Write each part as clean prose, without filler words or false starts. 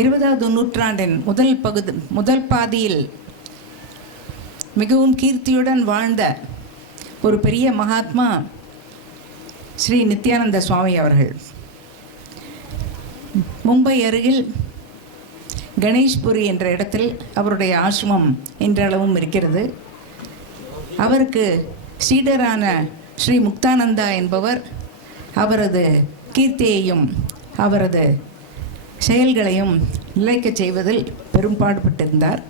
20வது நூற்றாண்டின் முதல் பாதியில் மிகவும் கீர்த்தியுடன் வாழ்ந்த ஒரு பெரிய மகாத்மா ஸ்ரீ நித்யானந்த சுவாமி அவர்கள். மும்பை அருகில் கணேஷ்புரி என்ற இடத்தில் அவருடைய ஆசிரமம் இன்றளவும் இருக்கிறது. அவருக்கு சீடரான ஸ்ரீ முக்தானந்தா என்பவர் அவரது கீர்த்தியையும் அவரது செயல்களையும் நிலைக்கச் செய்வதில் பெரும்பாடுபட்டிருந்தார்.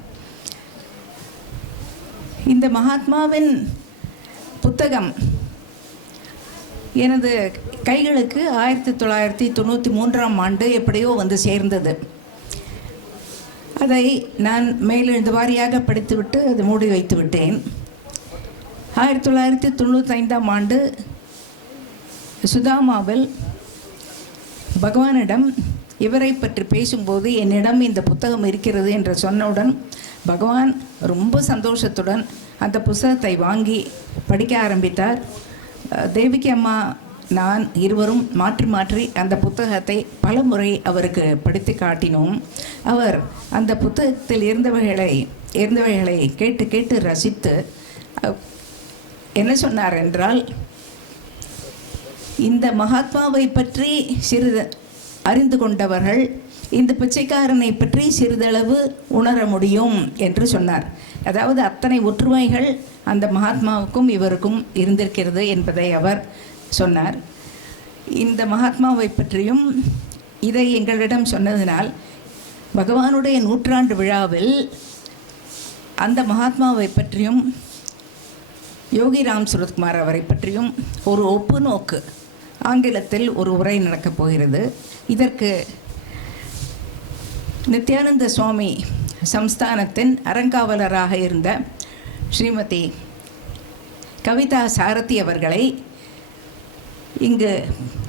இந்த மகாத்மாவின் புத்தகம் எனது கைகளுக்கு 1993ஆம் ஆண்டு எப்படியோ வந்து சேர்ந்தது. அதை நான் மேலெழுந்து வாரியாக படித்துவிட்டு அது மூடி வைத்து விட்டேன். 1995ஆம் ஆண்டு சுதாமாவில் பகவானிடம் இவரை பற்றி பேசும்போது என்னிடம் இந்த புத்தகம் இருக்கிறது என்று சொன்னவுடன் பகவான் ரொம்ப சந்தோஷத்துடன் அந்த புத்தகத்தை வாங்கி படிக்க ஆரம்பித்தார். தேவிகி அம்மா நான் இருவரும் மாற்றி மாற்றி அந்த புத்தகத்தை பல முறை அவருக்கு படித்து காட்டினோம். அவர் அந்த புத்தகத்தில் இருந்தவைகளை கேட்டு கேட்டு ரசித்து என்ன சொன்னார் என்றால், இந்த மகாத்மாவை பற்றி சிறிது அறிந்து கொண்டவர்கள் இந்த பிச்சைக்காரனை பற்றி சிறிதளவு உணர முடியும் என்று சொன்னார். அதாவது அத்தனை ஒற்றுமைகள் அந்த மகாத்மாவுக்கும் இவருக்கும் இருந்திருக்கிறது என்பதை அவர் சொன்னார். இந்த மகாத்மாவை பற்றியும் இதை எங்களிடம் சொன்னதினால் பகவானுடைய நூற்றாண்டு விழாவில் அந்த மகாத்மாவை பற்றியும் யோகி ராம் சுரத்குமார் அவரை பற்றியும் ஒரு ஒப்புநோக்கு ஆங்கிலத்தில் ஒரு உரை நடக்கப் போகிறது. இதற்கு நித்யானந்த சுவாமி சம்ஸ்தானத்தின் அறங்காவலராக இருந்த ஸ்ரீமதி கவிதா சாரதி அவர்களை இங்கு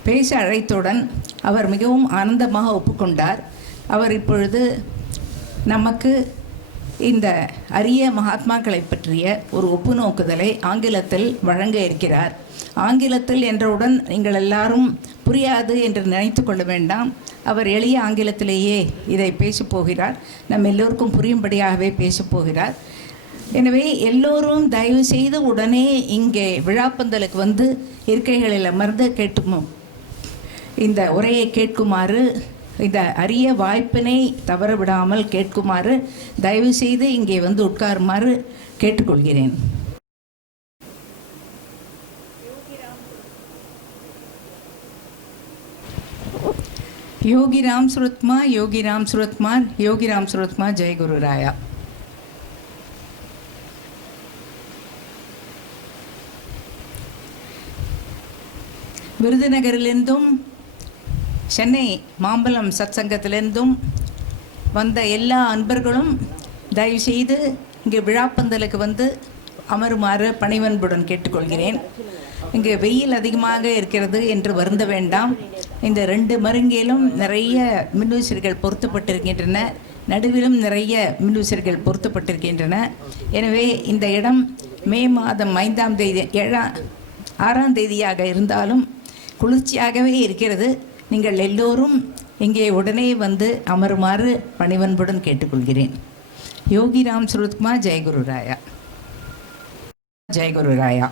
பேச அழைத்தவுடன் அவர் மிகவும் ஆனந்தமாக ஒப்புக்கொண்டார். அவர் இப்பொழுது நமக்கு இந்த அரிய மகாத்மாக்களை பற்றிய ஒரு ஒப்புநோக்குதலை ஆங்கிலத்தில் வழங்க இருக்கிறார். ஆங்கிலத்தில் என்றவுடன் நீங்கள் எல்லாரும் புரியாது என்று நினைத்து கொள்ள வேண்டாம். அவர் எளிய ஆங்கிலத்திலேயே இதை பேசப்போகிறார். நம்ம எல்லோருக்கும் புரியும்படியாகவே பேசப்போகிறார். எனவே எல்லோரும் தயவு செய்து உடனே இங்கே விழாப்பந்தலுக்கு வந்து இருக்கைகளில் அமர்ந்து இந்த உரையை கேட்குமாறு, இந்த அரிய வாய்ப்பினை தவற விடாமல் கேட்குமாறு தயவு செய்து இங்கே வந்து உட்காருமாறு கேட்டுக்கொள்கிறேன். யோகி ராம் சுரத்மா, யோகி ராம் சுரத்மார், யோகி ராம் சுரத்மா, ஜெய் குரு ராயா. விருதுநகரிலிருந்தும் சென்னை மாம்பலம் சத்சங்கத்திலிருந்தும் வந்த எல்லா அன்பர்களும் தயவுசெய்து இங்கே விழாப்பந்தலுக்கு வந்து அமருமாறு பணிவன்புடன் கேட்டுக்கொள்கிறேன். இங்கே வெயில் அதிகமாக இருக்கிறது என்று வருந்த வேண்டாம். இந்த 2 மருங்கிலும் நிறைய மின்விசிறிகள் பொருத்தப்பட்டிருக்கின்றன, நடுவிலும் நிறைய மின்விசிறிகள் பொருத்தப்பட்டிருக்கின்றன. எனவே இந்த இடம் மே மாதம் 5ஆம் தேதி 6ஆம் தேதியாக இருந்தாலும் குளிர்ச்சியாகவே இருக்கிறது. நீங்கள் எல்லோரும் இங்கே உடனே வந்து அமருமாறு பணிவன்புடன் கேட்டுக்கொள்கிறேன். யோகி ராம் சுரத்குமார், ஜெய் குரு ராயா, ஜெய் குரு ராயா.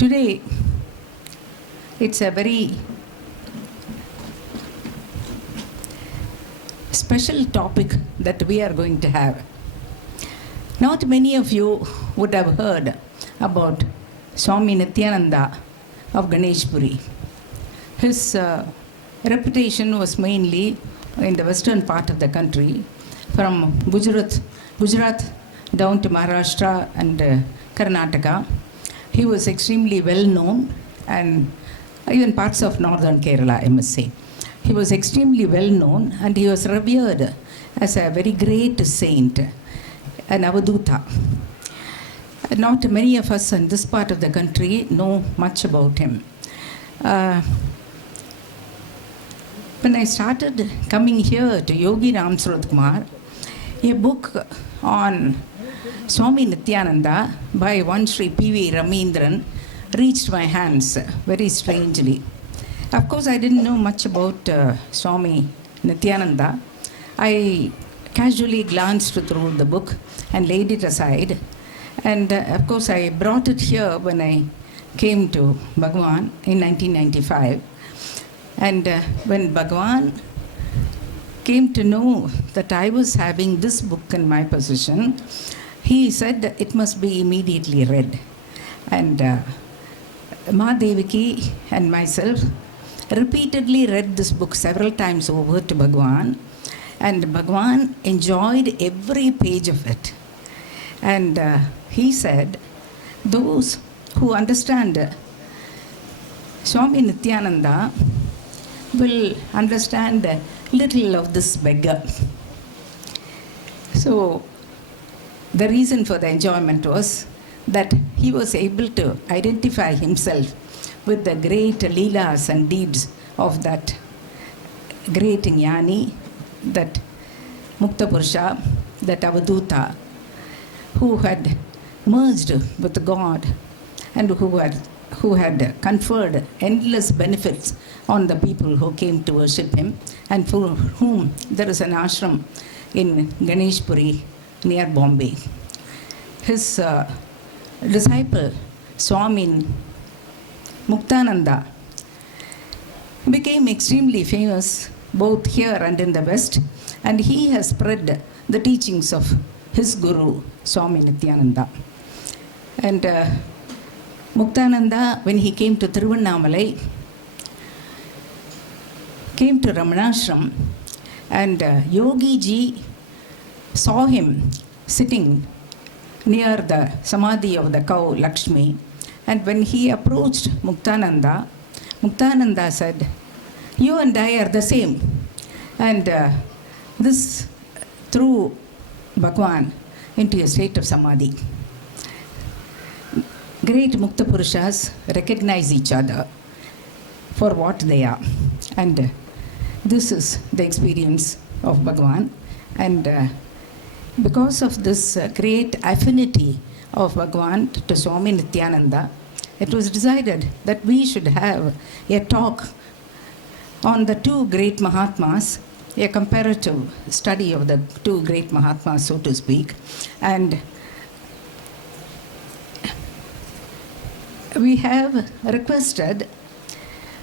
Today, it's a very special topic that we are going to have. Not many of you would have heard about Swami Nityananda of Ganeshpuri. His reputation was mainly in the western part of the country, from Gujarat down to Maharashtra and Karnataka. He was extremely well known, and even parts of northern Kerala, I must say. He was extremely well known, and he was revered as a very great saint, an avaduta. Not many of us in this part of the country know much about him. When I started coming here to Yogi Ram Suratkumar, a book on Swami Nityananda by one Sri P.V. Ramendran reached my hands very strangely. Of course, I didn't know much about Swami Nityananda. I casually glanced through the book and laid it aside. And of course, I brought it here when I came to Bhagwan in 1995. And when Bhagwan came to know that I was having this book in my possession, he said that it must be immediately read. And Ma Devaki and myself repeatedly read this book several times over to Bhagwan, and Bhagwan enjoyed every page of it. And he said, those who understand Swami Nityananda will understand little of this beggar. So the reason for the enjoyment was that he was able to identify himself with the great leelas and deeds of that great jnani, that Mukta Purusha, that Avaduta, who had merged with God and who had conferred endless benefits on the people who came to worship him, and for whom there is an ashram in Ganeshpuri near Bombay. His disciple, Swami Muktananda, became extremely famous both here and in the West, and he has spread the teachings of his guru, Swami Nityananda. And Muktananda, when he came to Tiruvannamalai, came to Ramanashram, and Yogi Ji saw him sitting near the samadhi of the cow Lakshmi. And when he approached Muktananda, Muktananda said, "You and I are the same." And this threw Bhagwan into a state of samadhi. Great Mukta Purushas recognize each other for what they are. And this is the experience of Bhagwan. And because of this great affinity of Bhagwan to Swami Nityananda, it was decided that we should have a talk on the two great Mahatmas, a comparative study of the two great Mahatmas, so to speak. And we have requested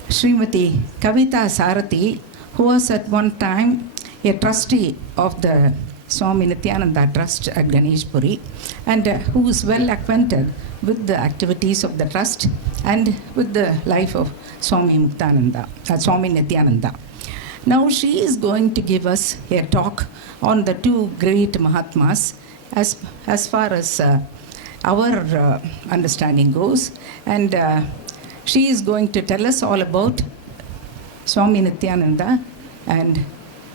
Srimati Kavita Sarathi, who was at one time a trustee of the Swami Nityananda Trust at Ganeshpuri, and who is well acquainted with the activities of the trust and with the life of Swami Nityananda. Now she is going to give us a talk on the two great Mahatmas as far as our understanding goes, and she is going to tell us all about Swami Nityananda and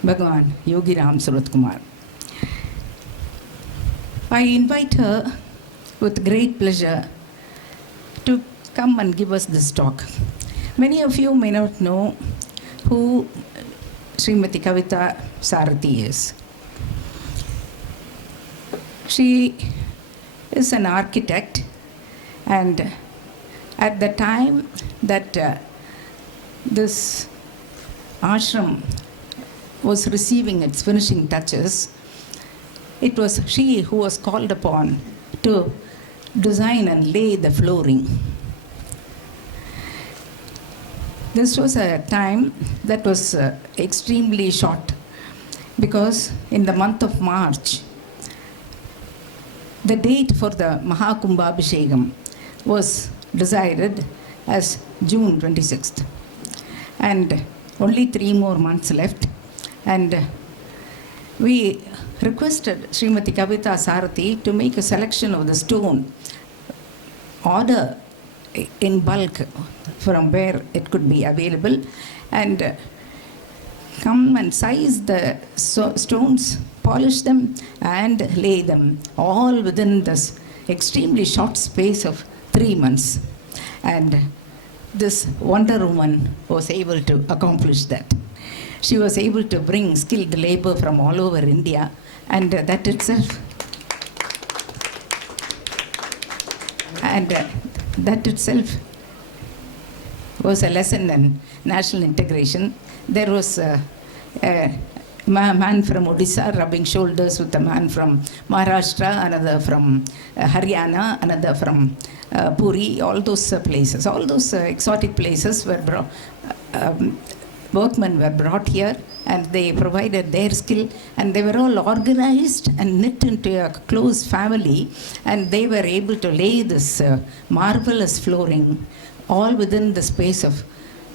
Bhagwan Yogi Ram Surat Kumar. I invite her with great pleasure to come and give us this talk. Many of you may not know who Srimati Kavita Sarathi is. She is an architect, and at the time that this ashram was receiving its finishing touches, it was she who was called upon to design and lay the flooring. This was a time that was extremely short, because in the month of March, the date for the Mahakumbhabhishekam was decided as June 26th. And only 3 more months left. And we requested Srimati Kavita Sarathi to make a selection of the stone, order in bulk from where it could be available, and come and size the stones, polish them, and lay them all within this extremely short space of 3 months. And this Wonder Woman was able to accomplish that. She was able to bring skilled labor from all over India, and that itself was a lesson in national integration. There was a man from Odisha rubbing shoulders with a man from Maharashtra, another from Haryana, another from Puri, all those places. All those exotic places were workmen were brought here, and they provided their skill, and they were all organized and knit into a close family, and they were able to lay this marvelous flooring all within the space of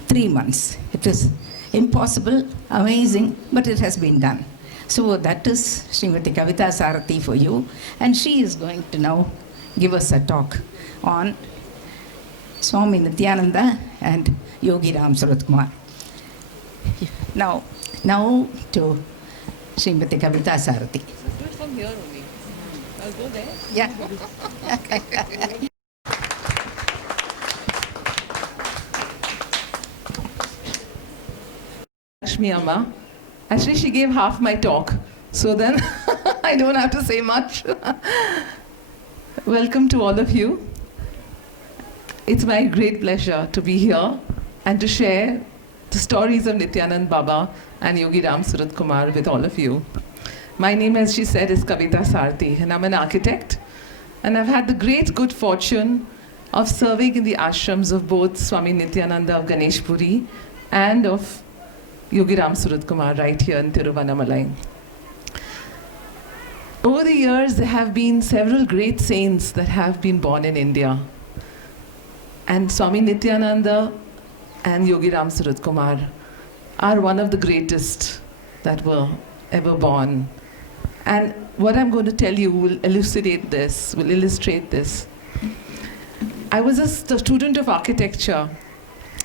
3 months. It is impossible, amazing, but it has been done. So that is Srimati Kavita Sarathi for you, and she is going to now give us a talk on Swami Nityananda and Yogi Ram Suratkumar. Now to Srimati Kavita Sarathi. Do it from here only. I'll go there. Yeah. Lakshmi Amma. Actually, she gave half my talk, so then I don't have to say much. Welcome to all of you. It's my great pleasure to be here and to share the stories of Nityanand Baba and Yogi Ram Suratkumar with all of you. My name, as she said, is Kavita Sarathi, and I'm an architect. And I've had the great good fortune of serving in the ashrams of both Swami Nityananda of Ganeshpuri and of Yogi Ram Suratkumar right here in Tiruvannamalai. Over the years, there have been several great saints that have been born in India. And Swami Nityananda and Yogi Ram Suratkumar are one of the greatest that were ever born. And what I'm going to tell you will elucidate this, will illustrate this. I was a student of architecture,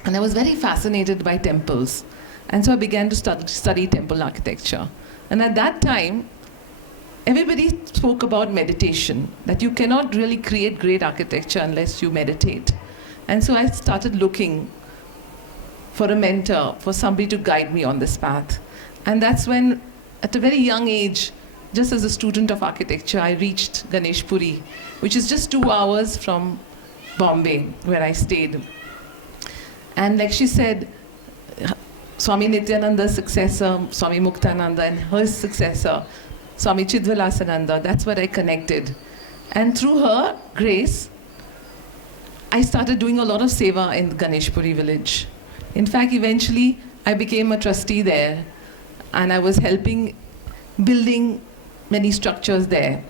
and I was very fascinated by temples. And so I began to study temple architecture. And at that time, everybody spoke about meditation, that you cannot really create great architecture unless you meditate. And so I started looking for a mentor, for somebody to guide me on this path. And that's when, at a very young age, just as a student of architecture, I reached Ganeshpuri, which is just 2 hours from Bombay, where I stayed. And like she said, Swami Nityananda's successor, Swami Muktananda, and her successor, Swami Chidvilasananda, that's what I connected. And through her grace, I started doing a lot of seva in Ganeshpuri village. In fact, eventually, I became a trustee there, and I was helping building many structures there.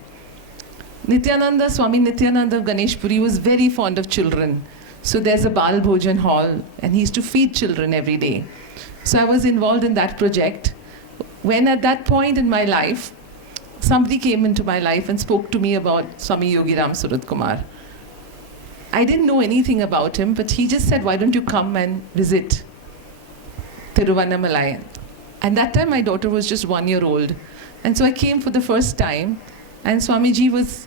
Nityananda, Swami Nityananda of Ganeshpuri was very fond of children. So there's a Bal Bhojan hall, and he used to feed children every day. So I was involved in that project. When at that point in my life, somebody came into my life and spoke to me about Swami Yogi Ram Suratkumar. I didn't know anything about him, but he just said, why don't you come and visit Tiruvannamalai? And that time my daughter was just 1 year old. And so I came for the first time, and Swamiji was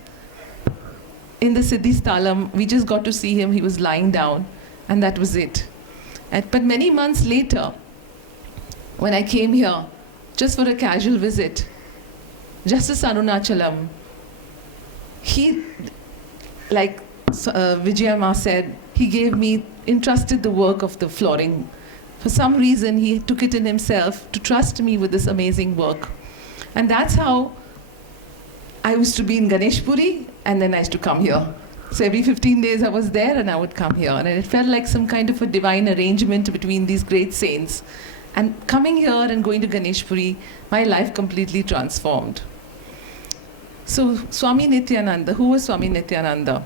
in the Siddhi Sthalam. We just got to see him. He was lying down, and that was it. But many months later, when I came here, just for a casual visit, Justice Arunachalam, he, like Vijaya Ma said, he entrusted the work of the flooring. For some reason, he took it in himself to trust me with this amazing work. And that's how I used to be in Ganeshpuri, and then I used to come here. So every 15 days I was there, and I would come here. And it felt like some kind of a divine arrangement between these great saints. And coming here and going to Ganeshpuri, my life completely transformed. So Swami Nityananda, who was Swami Nityananda?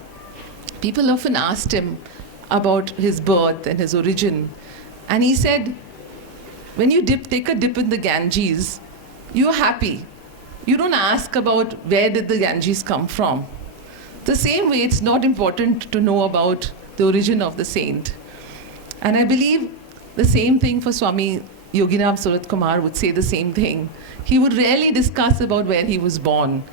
People often asked him about his birth and his origin. And he said, when you take a dip in the Ganges, you're happy. You don't ask about where did the Ganges come from. The same way, it's not important to know about the origin of the saint. And I believe the same thing for Swami Yogi Ram Suratkumar would say the same thing. He would rarely discuss about where he was born.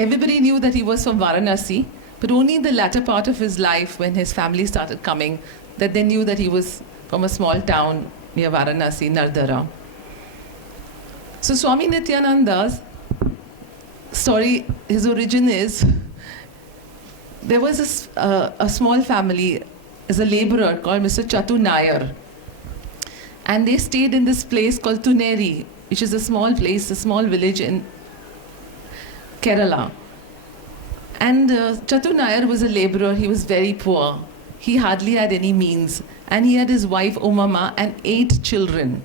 Everybody knew that he was from Varanasi, but only in the latter part of his life, when his family started coming, that they knew that he was from a small town near Varanasi, Nardara. So Swami Nityananda's story, his origin is, there was a small family, is a laborer called Mr. Chatu Nair. And they stayed in this place called Tuneri, which is a small place, a small village in Kerala. And Chatu Nair was a laborer. He was very poor. He hardly had any means. And he had his wife Umama and 8 children.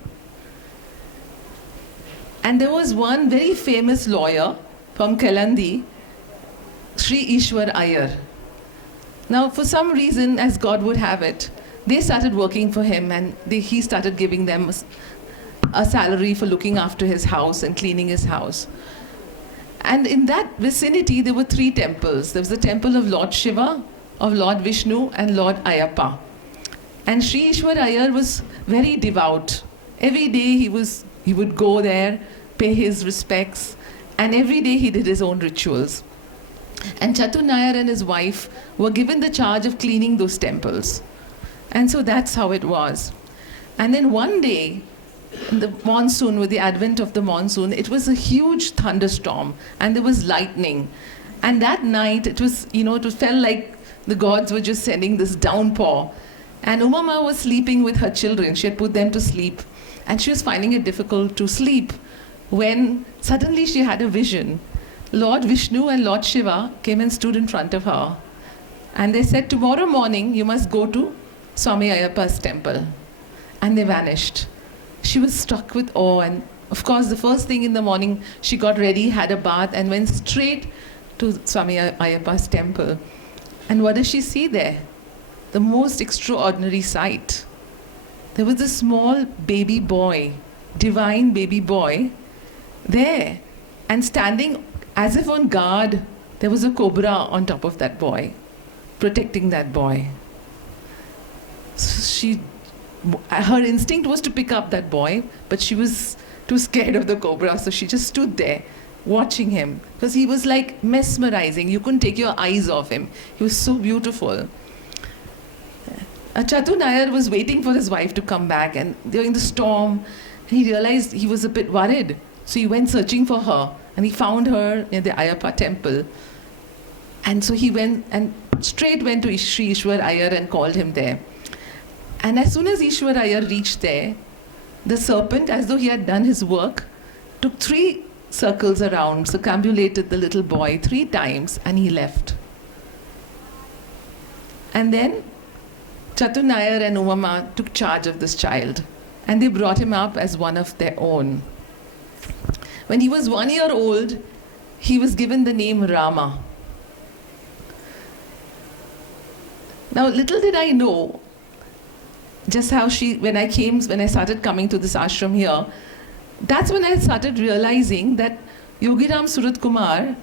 And there was one very famous lawyer from Kelandi, Sri Ishwar Iyer. Now, for some reason, as God would have it, they started working for him, and he started giving them a salary for looking after his house and cleaning his house. And in that vicinity, there were 3 temples. There was the temple of Lord Shiva, of Lord Vishnu, and Lord Ayappa. And Sri Ishwar Iyer was very devout. Every day he would go there, pay his respects, and every day he did his own rituals. And Chatu Nair and his wife were given the charge of cleaning those temples. And so that's how it was. And then one day, in the monsoon, with the advent of the monsoon, it was a huge thunderstorm and there was lightning. And that night, it was, it felt like the gods were just sending this downpour. And Umama was sleeping with her children. She had put them to sleep. And she was finding it difficult to sleep when suddenly she had a vision. Lord Vishnu and Lord Shiva came and stood in front of her. And they said, tomorrow morning you must go to Swami Ayappa's temple. And they vanished. She was struck with awe, and of course the first thing in the morning she got ready, had a bath, and went straight to Swami Ayappa's temple. And what does she see there? The most extraordinary sight. There was a small baby boy, divine baby boy, there, and standing as if on guard, there was a cobra on top of that boy, protecting that boy. So her instinct was to pick up that boy, but she was too scared of the cobra, so she just stood there watching him, because he was like mesmerizing. You couldn't take your eyes off him. He was so beautiful. Chatu Nair was waiting for his wife to come back, and during the storm, he realized he was a bit worried. So he went searching for her, and he found her in the Ayappa temple. And so he went and straight went to Sri Ishwar Iyer and called him there. And as soon as Ishwar Iyer reached there, the serpent, as though he had done his work, took 3 circles around, circumambulated the little boy 3 times, and he left. And then Chatu Nair and Umama took charge of this child, and they brought him up as one of their own. When he was 1 year old, he was given the name Rama. Now, little did I know just how when I started coming to this ashram here, that's when I started realizing that Yogiram Surat Kumar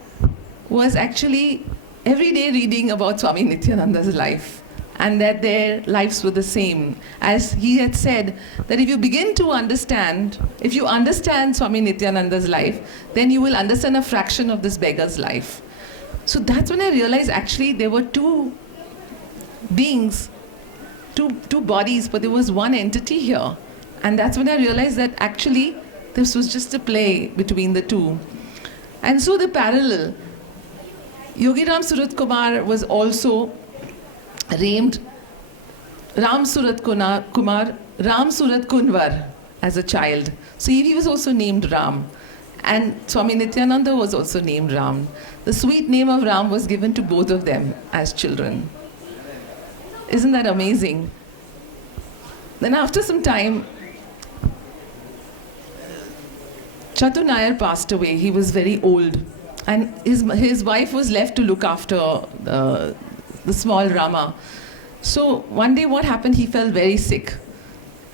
was actually every day reading about Swami Nityananda's life, and that their lives were the same. As he had said, that if you begin to understand, if you understand Swami Nityananda's life, then you will understand a fraction of this beggar's life. So that's when I realized actually there were 2 beings, two bodies, but there was one entity here. And that's when I realized that actually this was just a play between the 2. And so the parallel, Yogiram Surat Kumar was also named Ram Surat Kumar, Ram Surat Kunwar as a child. So he was also named Ram. And Swami Nityananda was also named Ram. The sweet name of Ram was given to both of them as children. Isn't that amazing? Then after some time, Chatu Nair passed away. He was very old. And his wife was left to look after the small Rama. So one day what happened, he fell very sick.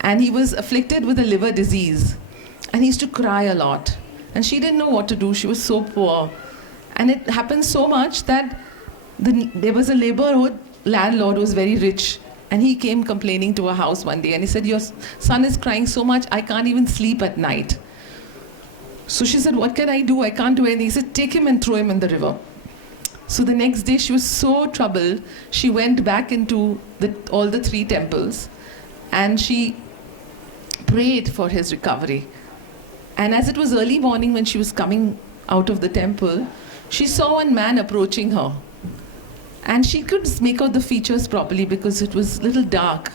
And he was afflicted with a liver disease. And he used to cry a lot. And she didn't know what to do. She was so poor. And it happened so much that there was a neighborhood landlord who was very rich. And he came complaining to her house one day. And he said, your son is crying so much, I can't even sleep at night. So she said, what can I do? I can't do anything. He said, take him and throw him in the river. So the next day she was so troubled, she went back into all the 3 temples and she prayed for his recovery. And as it was early morning when she was coming out of the temple, she saw one man approaching her. And she couldn't make out the features properly because it was a little dark.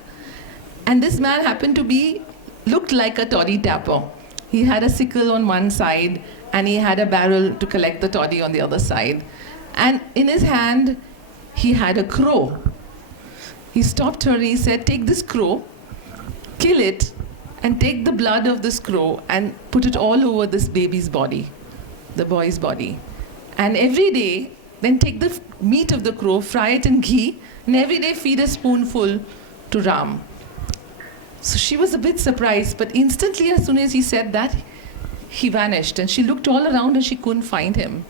And this man happened to be, looked like a toddy tapper. He had a sickle on one side and he had a barrel to collect the toddy on the other side. And in his hand, he had a crow. He stopped her and he said, take this crow, kill it, and take the blood of this crow and put it all over this baby's body, the boy's body. And every day, then take the meat of the crow, fry it in ghee, and every day feed a spoonful to Ram. So she was a bit surprised, but instantly as soon as he said that, he vanished. And she looked all around and she couldn't find him.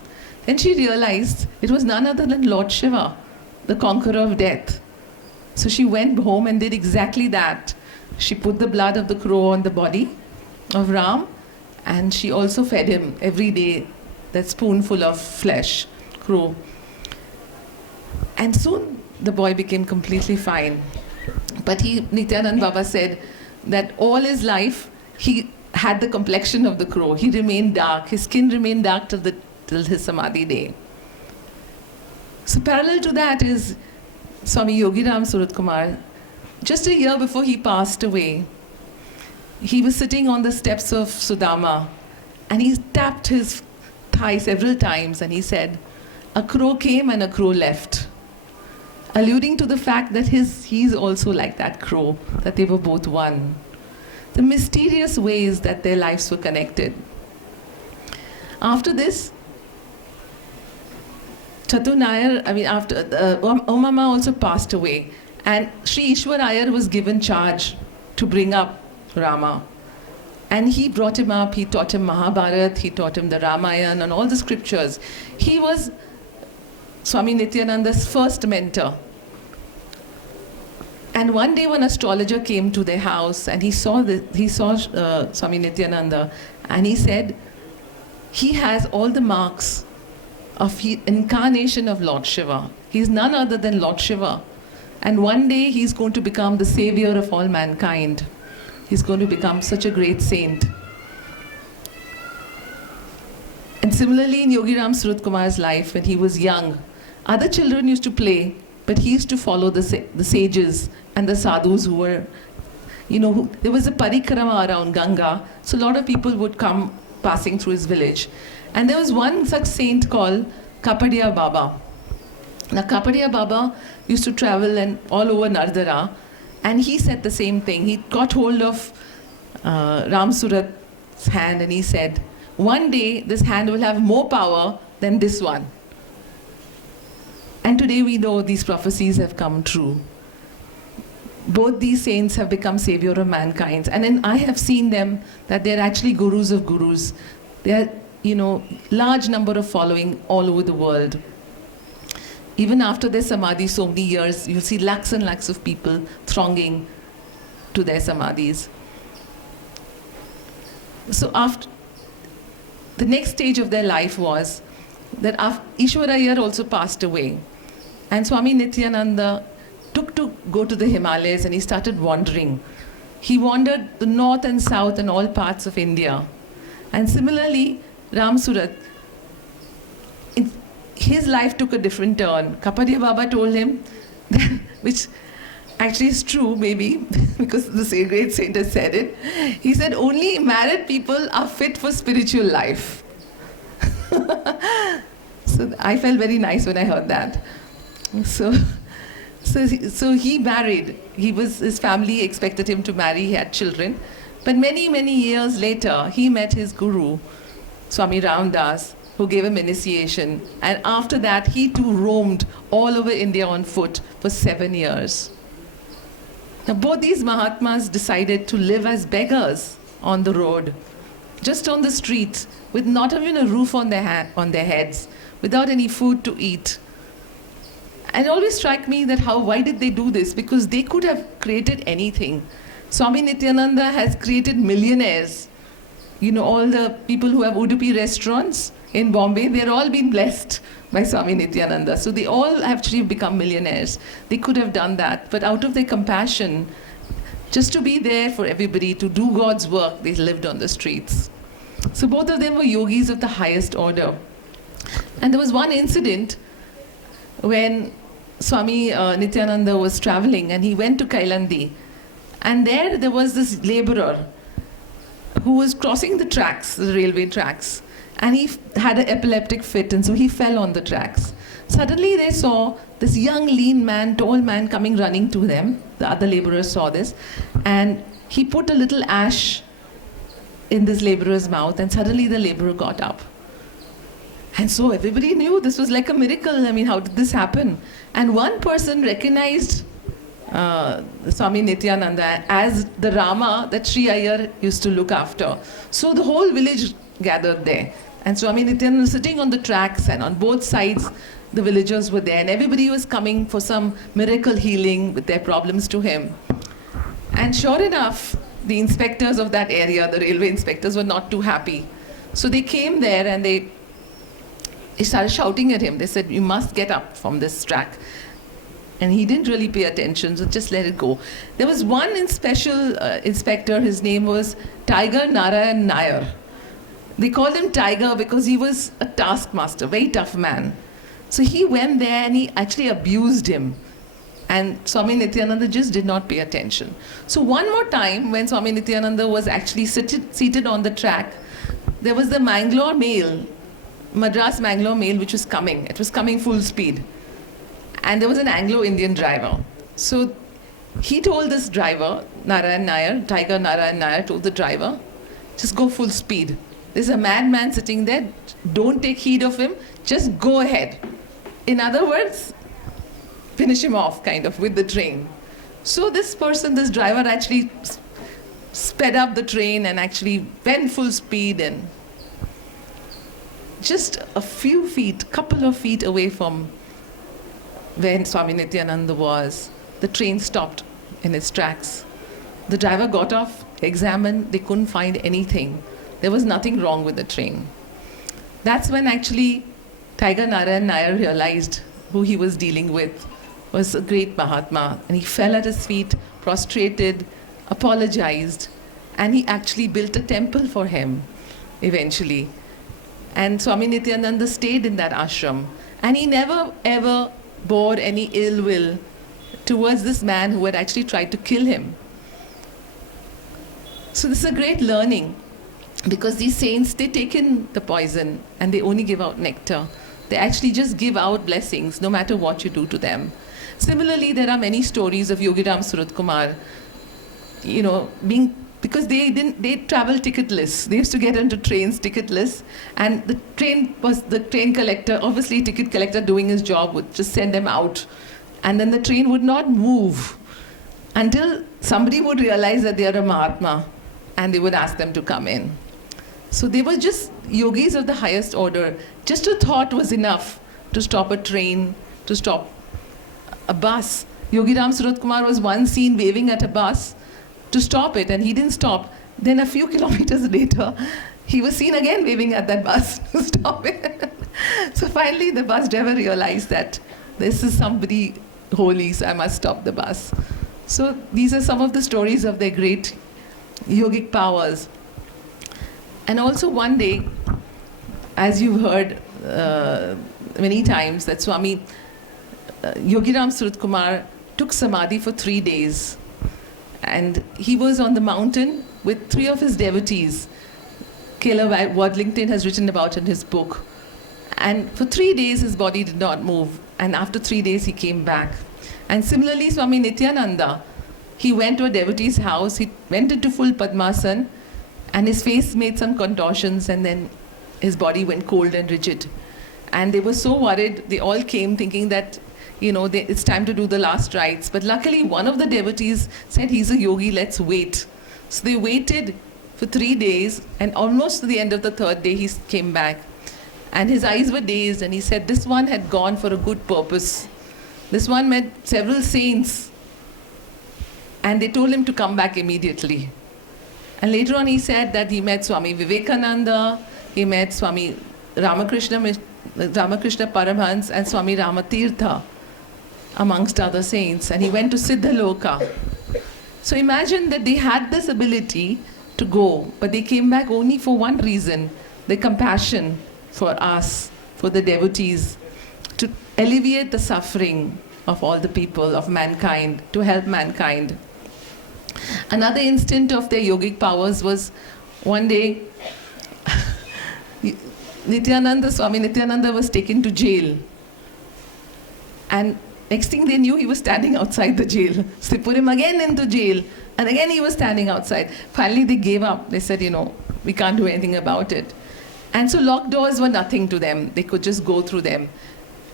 Then she realized it was none other than Lord Shiva, the conqueror of death. So she went home and did exactly that. She put the blood of the crow on the body of Ram, and she also fed him every day that spoonful of flesh, crow. And soon the boy became completely fine. But Nityanand Baba said that all his life he had the complexion of the crow. He remained dark. His skin remained dark till his Samadhi day. So parallel to that is Swami Yogiram Surat Kumar. Just a year before he passed away, he was sitting on the steps of Sudama and he tapped his thigh several times and he said, a crow came and a crow left, alluding to the fact that he's also like that crow, that they were both one. The mysterious ways that their lives were connected. After this, Chatu Nair, after Omama also passed away, and Sri Ishwar Iyer was given charge to bring up Rama. And he brought him up, he taught him Mahabharata, he taught him the Ramayana and all the scriptures. He was Swami Nityananda's first mentor. And one day, one astrologer came to their house and he saw Swami Nityananda, and he said, he has all the marks of the incarnation of Lord Shiva. He's none other than Lord Shiva. And one day he's going to become the savior of all mankind. He's going to become such a great saint. And similarly in Yogiram Surat Kumar's life, when he was young, other children used to play, but he used to follow the sages and the sadhus who were, there was a parikrama around Ganga, so a lot of people would come passing through his village. And there was one such saint called Kapadia Baba. Now Kapadia Baba used to travel all over Nardara, and he said the same thing. He got hold of Ram Surat's hand and he said, one day this hand will have more power than this one. And today we know these prophecies have come true. Both these saints have become savior of mankind. And then I have seen them that they're actually gurus of gurus. They're, large number of following all over the world. Even after their samadhi, so many years, you'll see lakhs and lakhs of people thronging to their samadhis. So after the next stage of their life was that Ishwar Iyer also passed away. And Swami Nityananda took to go to the Himalayas and he started wandering. He wandered the north and south and all parts of India. And similarly, Ram Surat, his life took a different turn. Kapadia Baba told him, that, which actually is true maybe, because the great saint has said it. He said, only married people are fit for spiritual life. So I felt very nice when I heard that. So he married. His family expected him to marry, he had children. But many, many years later, he met his guru, Swami Ramdas, who gave him initiation. And after that, he too roamed all over India on foot for 7 years. Now, both these Mahatmas decided to live as beggars on the road, just on the streets, with not even a roof on their heads, without any food to eat. And it always struck me that why did they do this? Because they could have created anything. Swami Nityananda has created millionaires. All the people who have Udupi restaurants in Bombay, they're all been blessed by Swami Nityananda. So they all actually become millionaires. They could have done that, but out of their compassion, just to be there for everybody, to do God's work, they lived on the streets. So both of them were yogis of the highest order. And there was one incident when Swami Nityananda was traveling and he went to Kailandi. And there was this laborer who was crossing the tracks, the railway tracks. And he had an epileptic fit, and so he fell on the tracks. Suddenly they saw this young, lean man, tall man coming running to them. The other laborers saw this. And he put a little ash in this laborer's mouth, and suddenly the laborer got up. And so everybody knew this was like a miracle. I mean, how did this happen? And one person recognized Swami Nityananda as the Rama that Sri Iyer used to look after. So the whole village gathered there. And Swami Nityananda was sitting on the tracks, and on both sides the villagers were there. And everybody was coming for some miracle healing with their problems to him. And sure enough, the inspectors of that area, the railway inspectors, were not too happy. So they came there and they started shouting at him. They said, "You must get up from this track." And he didn't really pay attention, so just let it go. There was one special inspector, his name was Tiger Narayan Nair. They called him Tiger because he was a taskmaster, very tough man. So he went there and he actually abused him. And Swami Nityananda just did not pay attention. So one more time, when Swami Nityananda was actually seated on the track, there was the Mangalore mail, Madras Mangalore mail, which was coming. It was coming full speed. And there was an Anglo-Indian driver. So he told this driver, Narayan Nair, Tiger Narayan Nair, told the driver, just go full speed. There's a madman sitting there. Don't take heed of him. Just go ahead. In other words, finish him off, kind of, with the train. So this person, this driver, actually sped up the train and actually went full speed, and just a few feet, couple of feet away from where Swami Nityananda was, the train stopped in its tracks. The driver got off, examined, they couldn't find anything. There was nothing wrong with the train. That's when actually Tiger Narayan Nair realized who he was dealing with was a great Mahatma. And he fell at his feet, prostrated, apologized, and he actually built a temple for him eventually. And Swami Nityananda stayed in that ashram. And he never ever bore any ill will towards this man who had actually tried to kill him. So this is a great learning, because these saints, they take in the poison and they only give out nectar. They actually just give out blessings no matter what you do to them. Similarly, there are many stories of Yogiram Surat Kumar, because they travel ticketless. They used to get into trains ticketless, and the train collector, obviously ticket collector doing his job, would just send them out. And then the train would not move until somebody would realize that they are a Mahatma, and they would ask them to come in. So they were just yogis of the highest order. Just a thought was enough to stop a train, to stop a bus. Yogiram Surat Kumar was once seen waving at a bus to stop it, and he didn't stop. Then a few kilometers later, he was seen again waving at that bus to stop it. So finally the bus driver realized that this is somebody holy, so I must stop the bus. So these are some of the stories of their great yogic powers. And also one day, as you've heard many times, that Swami Yogiram Surat Kumar took samadhi for 3 days. And he was on the mountain with 3 of his devotees. Kayla Wadlington has written about in his book. And for 3 days his body did not move. And after 3 days he came back. And similarly, Swami Nityananda, he went to a devotee's house, he went into full Padmasana, and his face made some contortions, and then his body went cold and rigid. And they were so worried, they all came thinking that, it's time to do the last rites. But luckily, one of the devotees said, he's a yogi, let's wait. So they waited for 3 days, and almost to the end of the 3rd day, he came back. And his eyes were dazed, and he said, this one had gone for a good purpose. This one met several saints, and they told him to come back immediately. And later on, he said that he met Swami Vivekananda, he met Swami Ramakrishna Paramhans, and Swami Ramatirtha, amongst other saints. And he went to Siddhaloka. So imagine that they had this ability to go, but they came back only for one reason, the compassion for us, for the devotees, to alleviate the suffering of all the people, of mankind, to help mankind. Another instant of their yogic powers was one day, Nityananda, Swami Nityananda was taken to jail. And next thing they knew, he was standing outside the jail. So they put him again into jail. And again, he was standing outside. Finally, they gave up. They said, we can't do anything about it. And so locked doors were nothing to them. They could just go through them.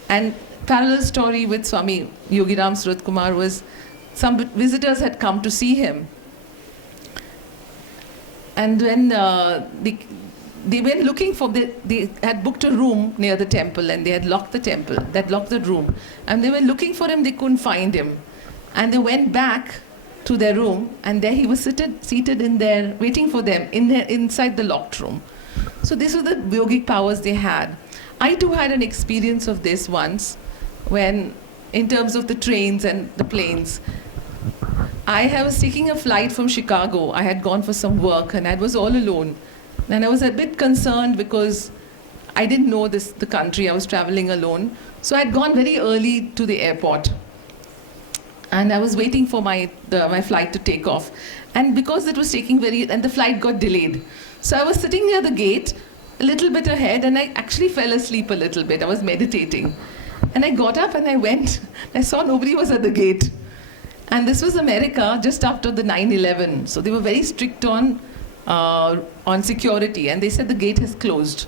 And parallel story with Swami Yogiram Surat Kumar was some visitors had come to see him. And when they went looking for, they had booked a room near the temple and they had locked the temple, that locked the room. And they were looking for him, they couldn't find him. And they went back to their room and there he was seated in there, waiting for them inside the locked room. So these were the yogic powers they had. I too had an experience of this once when, in terms of the trains and the planes, I was taking a flight from Chicago. I had gone for some work and I was all alone. And I was a bit concerned because I didn't know the country. I was traveling alone. So I had gone very early to the airport. And I was waiting for my flight to take off. And because it was taking and the flight got delayed. So I was sitting near the gate, a little bit ahead, and I actually fell asleep a little bit. I was meditating. And I got up and I went. I saw nobody was at the gate. And this was America just after the 9/11. So they were very strict on security. And they said the gate has closed.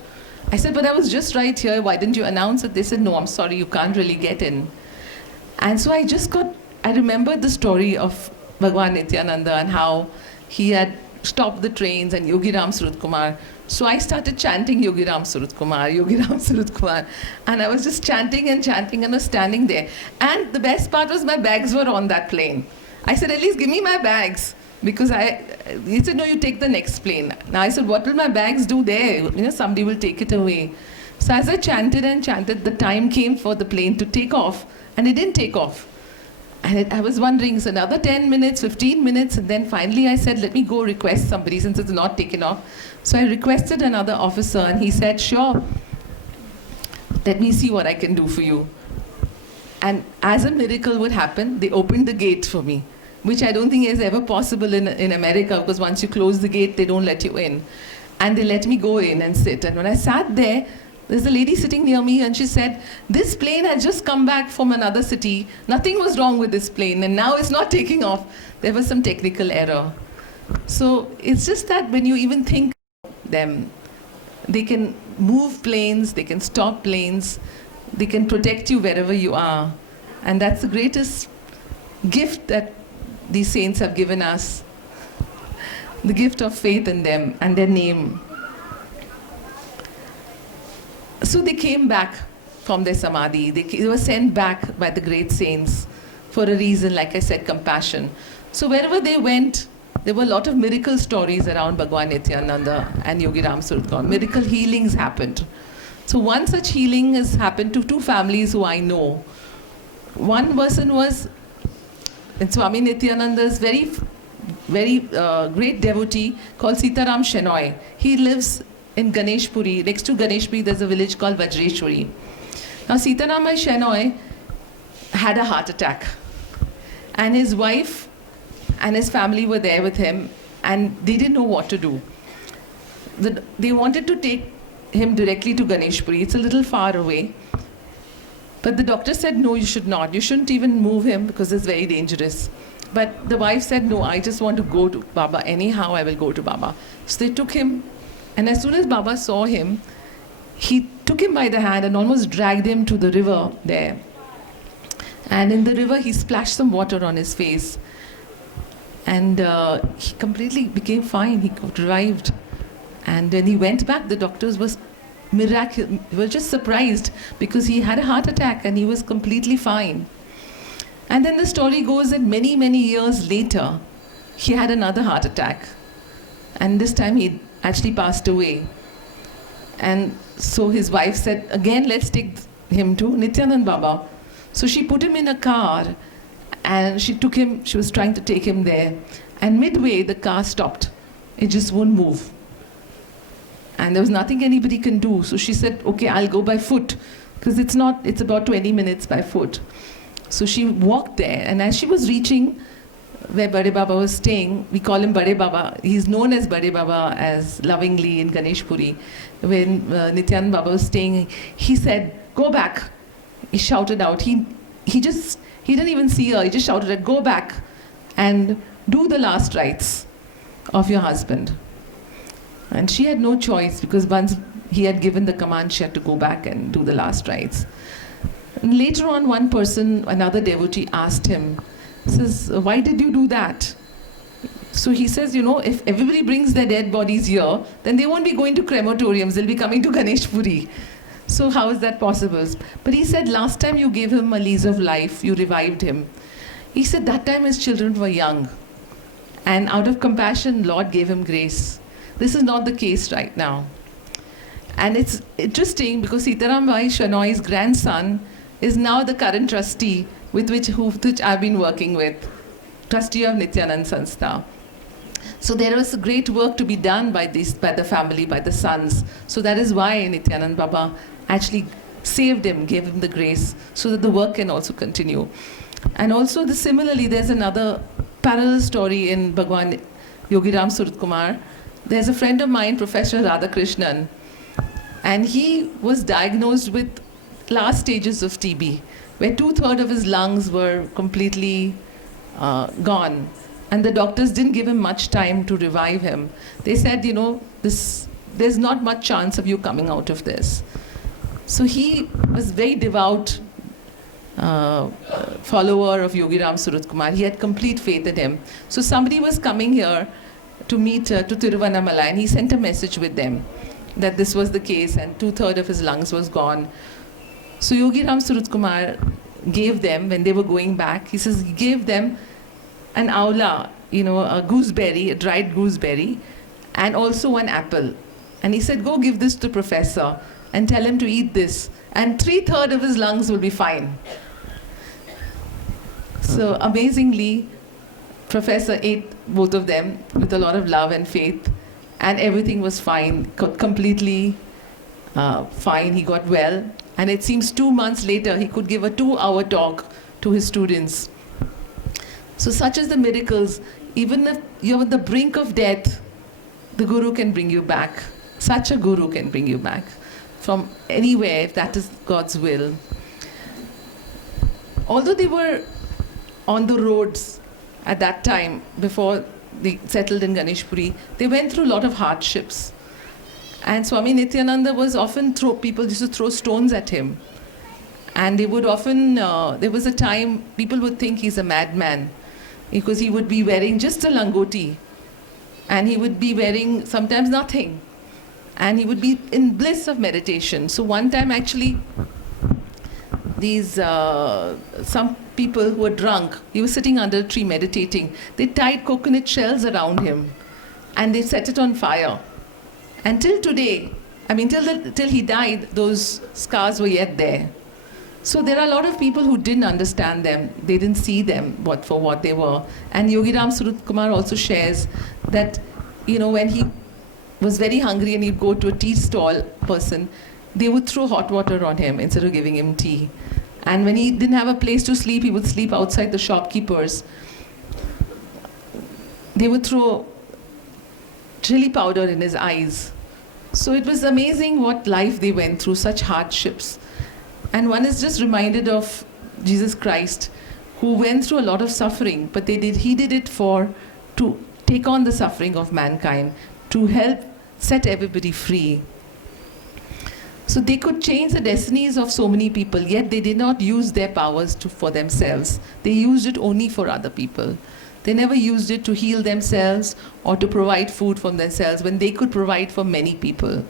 I said, but I was just right here. Why didn't you announce it? They said, no, I'm sorry, you can't really get in. And so I remembered the story of Bhagwan Nityananda and how he had stopped the trains and Yogiram Surat Kumar. So I started chanting Yogiram Surat Kumar, Yogiram Surat Kumar. And I was just chanting and I was standing there. And the best part was my bags were on that plane. I said, at least give me my bags. Because he said, no, you take the next plane. Now I said, what will my bags do there? Somebody will take it away. So as I chanted and chanted, the time came for the plane to take off. And it didn't take off. And I was wondering, it's another 10 minutes, 15 minutes, and then finally I said, let me go request somebody since it's not taken off. So I requested another officer and he said, sure, let me see what I can do for you. And as a miracle would happen, they opened the gate for me, which I don't think is ever possible in America, because once you close the gate, they don't let you in. And they let me go in and sit. And when I sat there, there's a lady sitting near me and she said, this plane had just come back from another city. Nothing was wrong with this plane and now it's not taking off. There was some technical error. So it's just that when you even think them, they can move planes, they can stop planes, they can protect you wherever you are. And that's the greatest gift that these saints have given us. The gift of faith in them and their name. So they came back from their samadhi. They were sent back by the great saints for a reason, like I said, compassion. So wherever they went, there were a lot of miracle stories around Bhagwan Nityananda and Yogiram Surat Kumar. Miracle healings happened. So one such healing has happened to two families who I know. One person was Swami Nityananda's very great devotee called Sitaram Shenoy. He lives in Ganeshpuri. Next to Ganeshpuri, there's a village called Vajreshwari. Now, Sitaram Shenoy had a heart attack. And his wife and his family were there with him, and they didn't know what to do. They wanted to take him directly to Ganeshpuri. It's a little far away. But the doctor said, no, you should not. You shouldn't even move him because it's very dangerous. But the wife said, no, I just want to go to Baba. Anyhow, I will go to Baba. So they took him. And as soon as Baba saw him, he took him by the hand and almost dragged him to the river there. And in the river, he splashed some water on his face. And he completely became fine. He revived. And when he went back, the doctors were just surprised because he had a heart attack and he was completely fine. And then the story goes that many, many years later, he had another heart attack. And this time he actually passed away. And so his wife said, again, let's take him to Nityanand Baba. So she put him in a car and she was trying to take him there. And midway, the car stopped. It just won't move. And there was nothing anybody can do. So she said, okay, I'll go by foot. Because it's about 20 minutes by foot. So she walked there, and as she was reaching where Bade Baba was staying, we call him Bade Baba. He's known as Bade Baba as lovingly in Ganeshpuri. When Nityanand Baba was staying, he said, "Go back." He shouted out. He didn't even see her. He just shouted at, "Go back and do the last rites of your husband." And she had no choice, because once he had given the command, she had to go back and do the last rites. And later on, one person, another devotee, asked him, says, "Why did you do that?" So he says, if everybody brings their dead bodies here, then they won't be going to crematoriums, they'll be coming to Ganeshpuri. So how is that possible? But he said, last time you gave him a lease of life, you revived him. He said that time his children were young. And out of compassion, Lord gave him grace. This is not the case right now. And it's interesting because Sitaram Bhai Shenoy's grandson is now the current trustee with which I've been working with, trustee of Nityanand Sanstha. So there was a great work to be done by the family, by the sons. So that is why Nityanand Baba actually saved him, gave him the grace, so that the work can also continue. And also, similarly, there's another parallel story in Bhagwan Yogiram Surat Kumar. There's a friend of mine, Professor Radhakrishnan, and he was diagnosed with last stages of TB, where 2/3 of his lungs were completely gone. And the doctors didn't give him much time to revive him. They said, there's not much chance of you coming out of this. So he was very devout follower of Yogiram Surat Kumar. He had complete faith in him. So somebody was coming here to meet to Tiruvannamalai, and he sent a message with them that this was the case, and 2/3 of his lungs was gone. So Yogiram Surat Kumar gave them, when they were going back, he says he gave them an aula, a gooseberry, a dried gooseberry, and also an apple. And he said, go give this to Professor and tell him to eat this, and 3/3 of his lungs will be fine. So amazingly, Professor ate both of them with a lot of love and faith, and everything was fine, completely fine. He got well, and it seems 2 months later, he could give a 2-hour talk to his students. So such is the miracles. Even if you're at the brink of death, the Guru can bring you back. Such a Guru can bring you back from anywhere, if that is God's will. Although they were on the roads at that time, before they settled in Ganeshpuri, they went through a lot of hardships. And Swami Nityananda was often people used to throw stones at him. And they would often, there was a time people would think he's a madman, because he would be wearing just a langoti, and he would be wearing sometimes nothing, and he would be in bliss of meditation. So one time actually, some people who were drunk, he was sitting under a tree meditating, they tied coconut shells around him and they set it on fire. And till today, till he died, those scars were yet there. So there are a lot of people who didn't understand them. They didn't see them for what they were. And Yogiram Surat Kumar also shares that, when he was very hungry and he'd go to a tea stall person, they would throw hot water on him instead of giving him tea. And when he didn't have a place to sleep, he would sleep outside the shopkeepers. They would throw chili powder in his eyes. So it was amazing what life they went through, such hardships. And one is just reminded of Jesus Christ, who went through a lot of suffering, but he did it to take on the suffering of mankind, to help set everybody free. So they could change the destinies of so many people, yet they did not use their powers for themselves. They used it only for other people. They never used it to heal themselves or to provide food for themselves when they could provide for many people.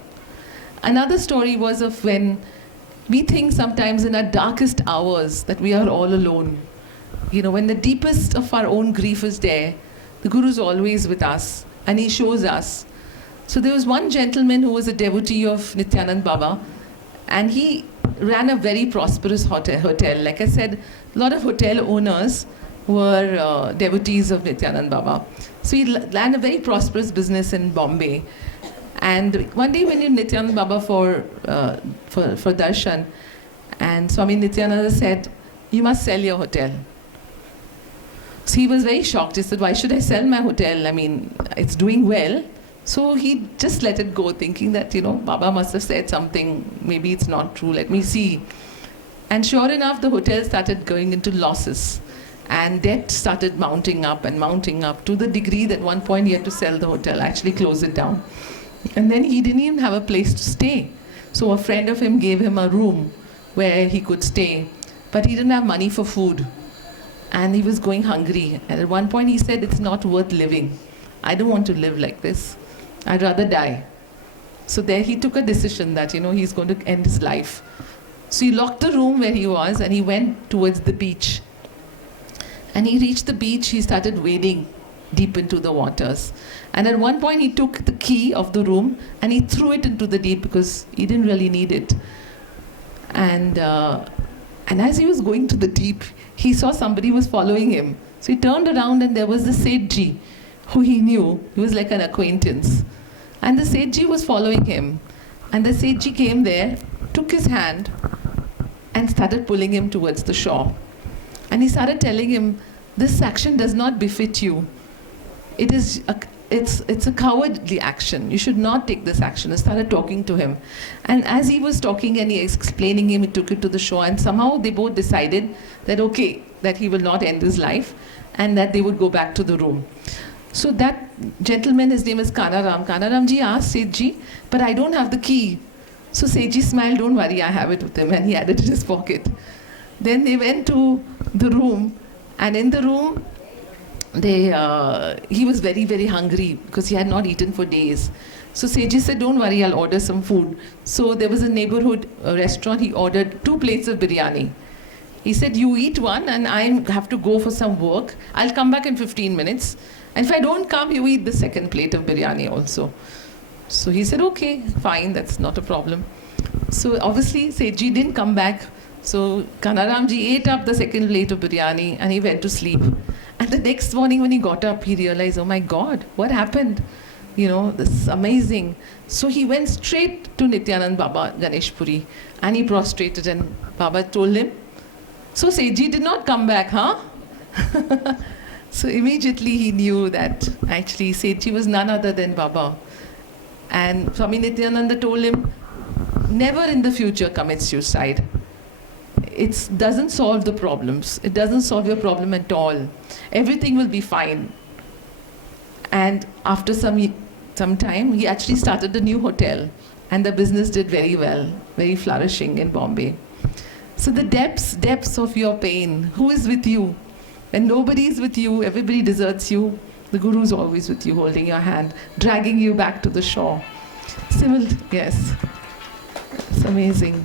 Another story was of when we think sometimes in our darkest hours that we are all alone. When the deepest of our own grief is there, the Guru is always with us and he shows us. So there was one gentleman who was a devotee of Nityanand Baba, and he ran a very prosperous hotel. Like I said, a lot of hotel owners were devotees of Nityanand Baba. So he ran a very prosperous business in Bombay. And one day when he Nityanand Baba for darshan, and Swami Nityananda said, you must sell your hotel. So he was very shocked. He said, why should I sell my hotel? I mean, it's doing well. So he just let it go, thinking that, Baba must have said something. Maybe it's not true. Let me see. And sure enough, the hotel started going into losses. And debt started mounting up to the degree that one point he had to sell the hotel, actually close it down. And then he didn't even have a place to stay. So a friend of him gave him a room where he could stay. But he didn't have money for food. And he was going hungry. And at one point he said, it's not worth living. I don't want to live like this. I'd rather die. So there he took a decision that, he's going to end his life. So he locked the room where he was and he went towards the beach. And he reached the beach, he started wading deep into the waters. And at one point he took the key of the room and he threw it into the deep because he didn't really need it. And as he was going to the deep, he saw somebody was following him. So he turned around and there was the Sethji, who he knew. He was like an acquaintance. And the Sethji was following him. And the Sethji came there, took his hand, and started pulling him towards the shore. And he started telling him, this action does not befit you. It's a cowardly action. You should not take this action. And started talking to him. And as he was talking and he explaining him, he took it to the shore. And somehow they both decided that, okay, that he will not end his life and that they would go back to the room. So that gentleman, his name is Kanaram. Kanaramji asked Sethji, but I don't have the key. So Sethji smiled, don't worry, I have it with him. And he had it in his pocket. Then they went to the room. And in the room, he was very, very hungry because he had not eaten for days. So Sethji said, don't worry, I'll order some food. So there was a neighborhood restaurant. He ordered 2 plates of biryani. He said, you eat one and I have to go for some work. I'll come back in 15 minutes. And if I don't come, you eat the second plate of biryani also. So he said, okay, fine, that's not a problem. So obviously, Sethji didn't come back. So Kanaramji ate up the second plate of biryani and he went to sleep. And the next morning when he got up, he realized, oh my God, what happened? This is amazing. So he went straight to Nityanand Baba Ganesh Puri and he prostrated and Baba told him, so Sethji did not come back, huh? So immediately he knew that actually Sethji was none other than Baba. And Swami Nityananda told him, never in the future commit suicide. It doesn't solve the problems. It doesn't solve your problem at all. Everything will be fine. And after some time, he actually started a new hotel. And the business did very well, very flourishing in Bombay. So the depths of your pain, who is with you? When nobody is with you, everybody deserts you, the Guru is always with you, holding your hand, dragging you back to the shore. Yes, it's amazing.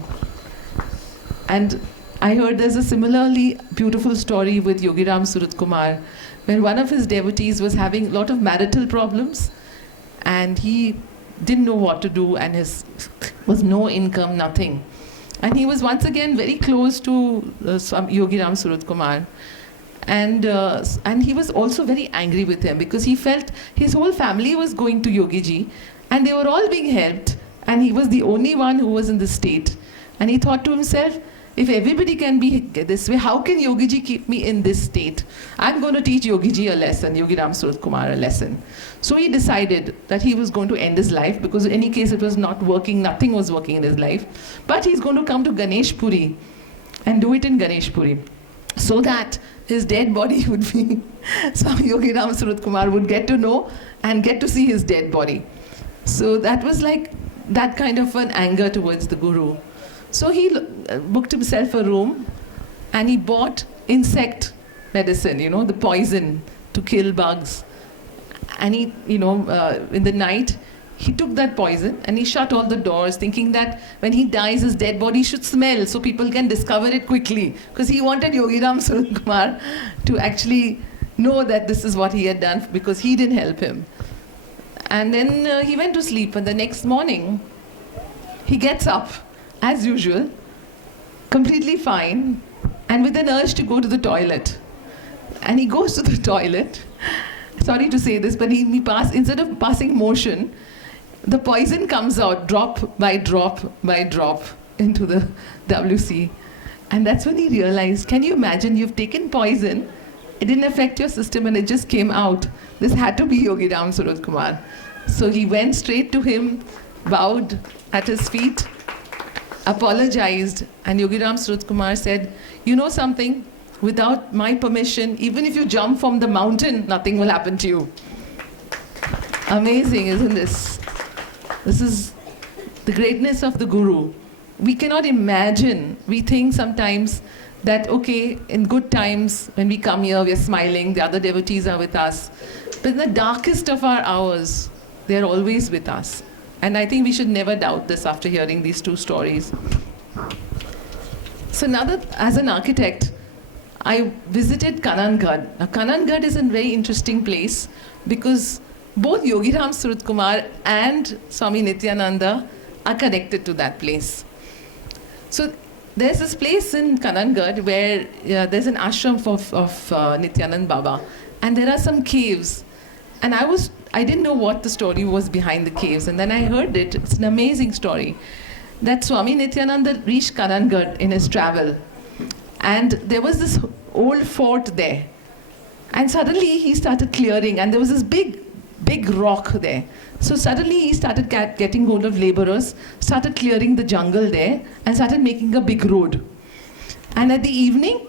And I heard there's a similarly beautiful story with Yogiram Surat Kumar, when one of his devotees was having a lot of marital problems, and he didn't know what to do, and was no income, nothing. And he was once again very close to Yogiram Surat Kumar. And he was also very angry with him because he felt his whole family was going to Yogiji and they were all being helped and he was the only one who was in this state. And he thought to himself, if everybody can be this way, how can Yogiji keep me in this state? I'm going to teach Yogiji a lesson, Yogiram Surat Kumar a lesson. So he decided that he was going to end his life because in any case it was not working, nothing was working in his life. But he's going to come to Ganesh Puri and do it in Ganesh Puri, so that his dead body would be, Swami Yogiram Surat Kumar would get to know and get to see his dead body. So that was like that kind of an anger towards the Guru. So he booked himself a room and he bought insect medicine, the poison to kill bugs. And he, in the night, he took that poison and he shut all the doors, thinking that when he dies, his dead body should smell so people can discover it quickly. Because he wanted Yogiram Surat Kumar to actually know that this is what he had done because he didn't help him. And then he went to sleep, and the next morning, he gets up, as usual, completely fine, and with an urge to go to the toilet. And he goes to the toilet. Sorry to say this, but instead of passing motion, the poison comes out drop by drop by drop into the WC. And that's when he realized, can you imagine, you've taken poison, it didn't affect your system and it just came out. This had to be Yogi Ram Suraj Kumar. So he went straight to him, bowed at his feet, apologized, and Yogi Ram Suraj Kumar said, you know something, without my permission, even if you jump from the mountain, nothing will happen to you. Amazing, isn't this? This is the greatness of the Guru. We cannot imagine. We think sometimes that, okay, in good times, when we come here, we are smiling, the other devotees are with us. But in the darkest of our hours, they are always with us. And I think we should never doubt this after hearing these two stories. So now that, as an architect, I visited Kanangad. Now, Kanangad is a very interesting place because both Yogi Ram Suraj Kumar and Swami Nityananda are connected to that place. So there's this place in Kanangad where there's an ashram of Nityanand Baba, and there are some caves. And I didn't know what the story was behind the caves, and then I heard it. It's an amazing story. That Swami Nityananda reached Kanangad in his travel, and there was this old fort there. And suddenly he started clearing, and there was this big rock there. So suddenly he started getting hold of laborers, started clearing the jungle there, and started making a big road. And at the evening,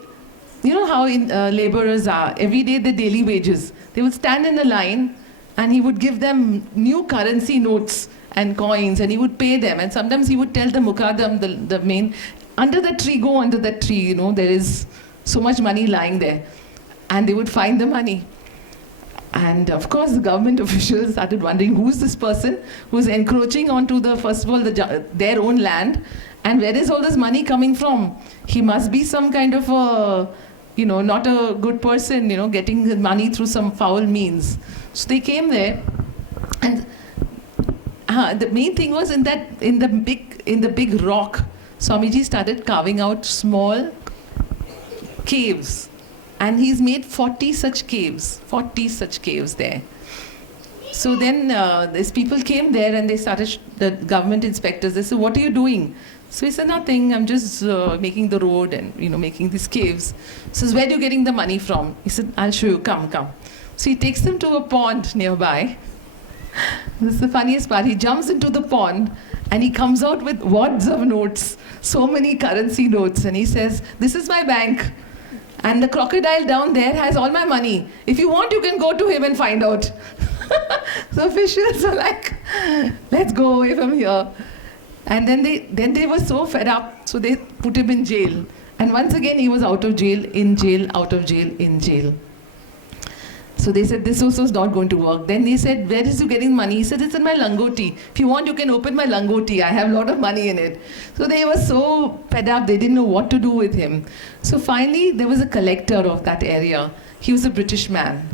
you know how laborers are, every day their daily wages. They would stand in a line, and he would give them new currency notes and coins, and he would pay them. And sometimes he would tell the Mukadam, the main, under the tree, go under that tree, you know, there is so much money lying there. And they would find the money. And of course, the government officials started wondering, who's this person who's encroaching onto first of all, their own land, and where is all this money coming from? He must be some kind of a, you know, not a good person, you know, getting money through some foul means. So they came there, and the main thing was in the big rock, Swamiji started carving out small caves. And he's made 40 such caves there. So then these people came there and they started, the government inspectors, they said, what are you doing? So he said, nothing, I'm just making the road and, you know, making these caves. So he says, where are you getting the money from? He said, I'll show you, come. So he takes them to a pond nearby. This is the funniest part. He jumps into the pond and he comes out with wads of notes, so many currency notes. And he says, this is my bank. And the crocodile down there has all my money. If you want, you can go to him and find out. So officials are like, let's go away from here. And then they were so fed up, so they put him in jail. And once again, he was out of jail, in jail, out of jail, in jail. So they said, this also is not going to work. Then they said, where is you getting money? He said, it's in my langoti. If you want, you can open my langoti. I have a lot of money in it. So they were so fed up, they didn't know what to do with him. So finally, there was a collector of that area. He was a British man.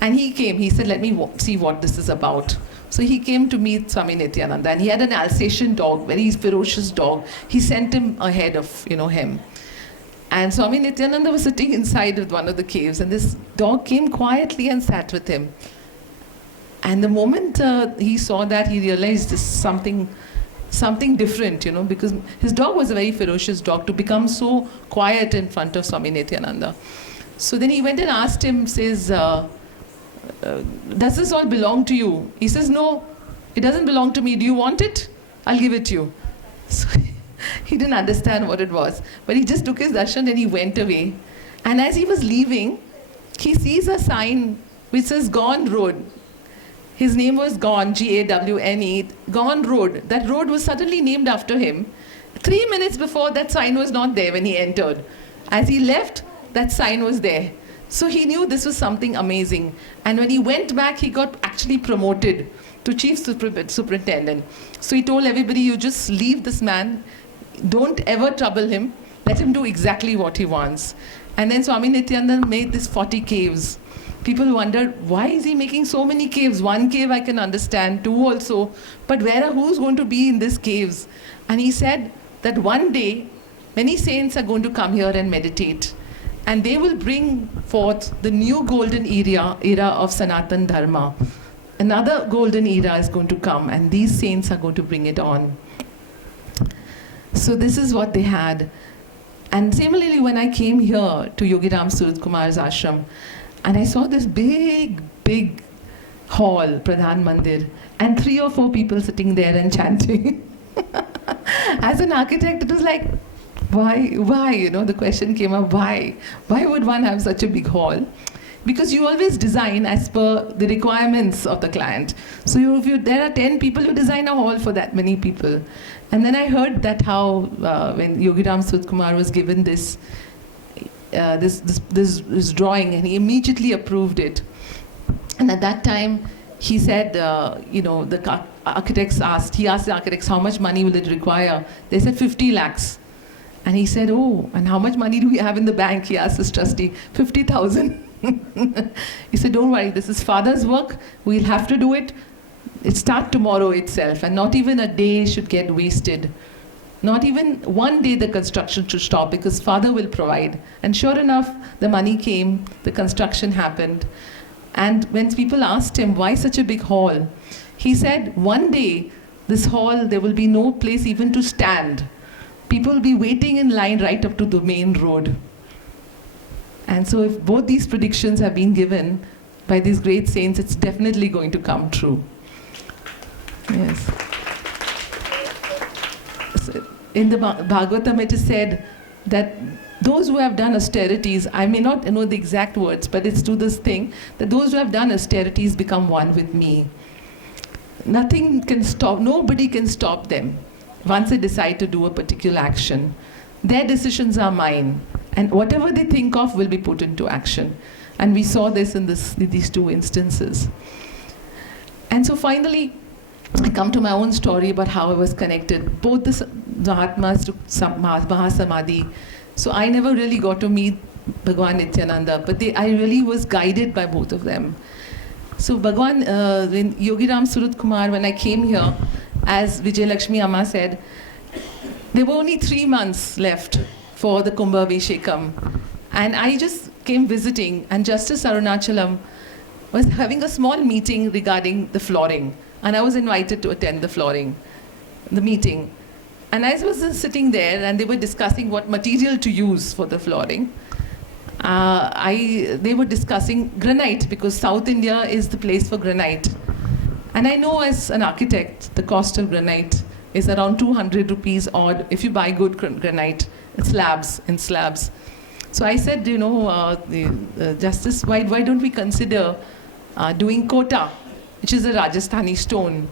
And he came, he said, let me see what this is about. So he came to meet Swami Nityananda, and he had an Alsatian dog, very ferocious dog. He sent him ahead of, him. And Swami Nityananda was sitting inside with one of the caves, and this dog came quietly and sat with him. And the moment he saw that, he realized this is something different, because his dog was a very ferocious dog, to become so quiet in front of Swami Nityananda. So then he went and asked him, says, does this all belong to you? He says, no, it doesn't belong to me. Do you want it? I'll give it to you. So he didn't understand what it was. But he just took his darshan and he went away. And as he was leaving, he sees a sign which says Gone Road. His name was Gone, G-A-W-N-E, Gone Road. That road was suddenly named after him. 3 minutes before, that sign was not there when he entered. As he left, that sign was there. So he knew this was something amazing. And when he went back, he got actually promoted to chief superintendent. So he told everybody, you just leave this man. Don't ever trouble him. Let him do exactly what he wants. And then Swami Nityananda made these 40 caves. People wondered, why is he making so many caves? 1 cave I can understand, 2 also. But who's going to be in these caves? And he said that one day, many saints are going to come here and meditate. And they will bring forth the new golden era of Sanatan Dharma. Another golden era is going to come, and these saints are going to bring it on. So this is what they had. And similarly, when I came here to Yogiram Surat Kumar's ashram, and I saw this big, big hall, Pradhan Mandir, and 3 or 4 people sitting there and chanting. As an architect, it was like, why? You know, the question came up, why? Why would one have such a big hall? Because you always design as per the requirements of the client. So if there are 10 people, you design a hall for that many people. And then I heard that how when Yogiram Surat Kumar was given this drawing, and he immediately approved it. And at that time, he said, the architects he asked the architects, how much money will it require? They said 50 lakhs. And he said, oh, and how much money do we have in the bank? He asked his trustee, 50,000. He said, don't worry, this is father's work. We'll have to do it. It starts tomorrow itself, and not even a day should get wasted. Not even one day the construction should stop, because father will provide. And sure enough, the money came, the construction happened. And when people asked him, why such a big hall? He said, one day, this hall, there will be no place even to stand. People will be waiting in line right up to the main road. And so if both these predictions have been given by these great saints, it's definitely going to come true. Yes. So in the Bhagavatam, it is said that those who have done austerities, I may not know the exact words, but it's to this thing, that those who have done austerities become one with me. Nothing can stop, nobody can stop them once they decide to do a particular action. Their decisions are mine, and whatever they think of will be put into action. And we saw this in these 2 instances. And so finally, I come to my own story about how I was connected. Both the Mahatmas to Mahasamadhi. So I never really got to meet Bhagwan Nityananda, but I really was guided by both of them. So Bhagwan, when Yogiram Surat Kumar, when I came here, as Vijay Lakshmi Amma said, there were only 3 months left for the Kumbha Abhishekam. And I just came visiting, and Justice Arunachalam was having a small meeting regarding the flooring. And I was invited to attend the meeting. And I was sitting there, and they were discussing what material to use for the flooring. They were discussing granite, because South India is the place for granite. And I know as an architect, the cost of granite is around 200 rupees odd if you buy good granite, in slabs. So I said, Justice, why don't we consider doing kota, which is a Rajasthani stone.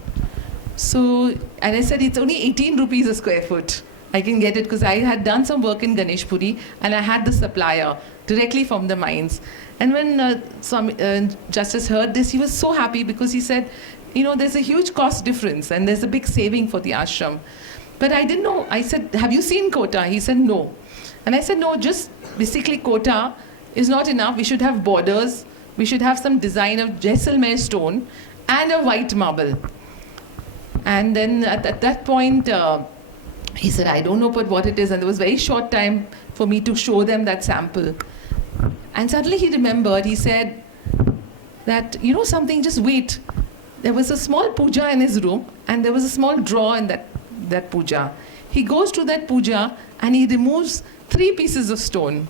So, and I said, it's only 18 rupees a square foot. I can get it, because I had done some work in Ganeshpuri, and I had the supplier directly from the mines. And when Justice heard this, he was so happy, because he said, there's a huge cost difference, and there's a big saving for the ashram. But I didn't know. I said, have you seen kota? He said, no. And I said, no, just basically kota is not enough. We should have borders. We should have some design of Jaisalmer stone and a white marble. And then at that point, he said, I don't know what it is. And there was very short time for me to show them that sample. And suddenly he remembered, he said that, something, just wait. There was a small puja in his room, and there was a small drawer in that puja. He goes to that puja, and he removes 3 pieces of stone.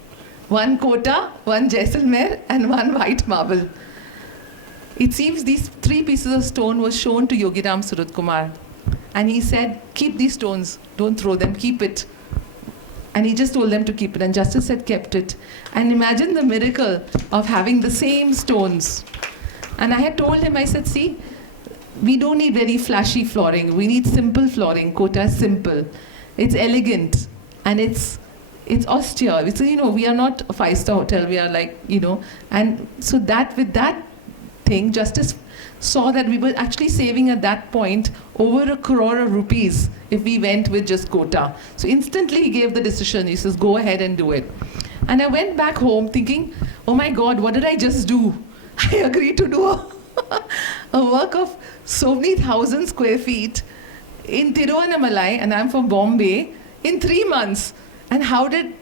1 kota, 1 Jaisalmer, and 1 white marble. It seems these 3 pieces of stone were shown to Yogiram Surat Kumar. And he said, keep these stones, don't throw them, keep it. And he just told them to keep it, and Justice had kept it. And imagine the miracle of having the same stones. And I had told him, I said, see, we don't need very flashy flooring. We need simple flooring. Kota is simple. It's elegant, and it's austere. It's, we are not a 5-star hotel. We are like, and so with that thing, Justice saw that we were actually saving at that point over 1 crore of rupees if we went with just kota. So instantly he gave the decision. He says, go ahead and do it. And I went back home thinking, oh my God, what did I just do? I agreed to do a work of so many thousand square feet in Tiruvannamalai, and I'm from Bombay, in 3 months. And how did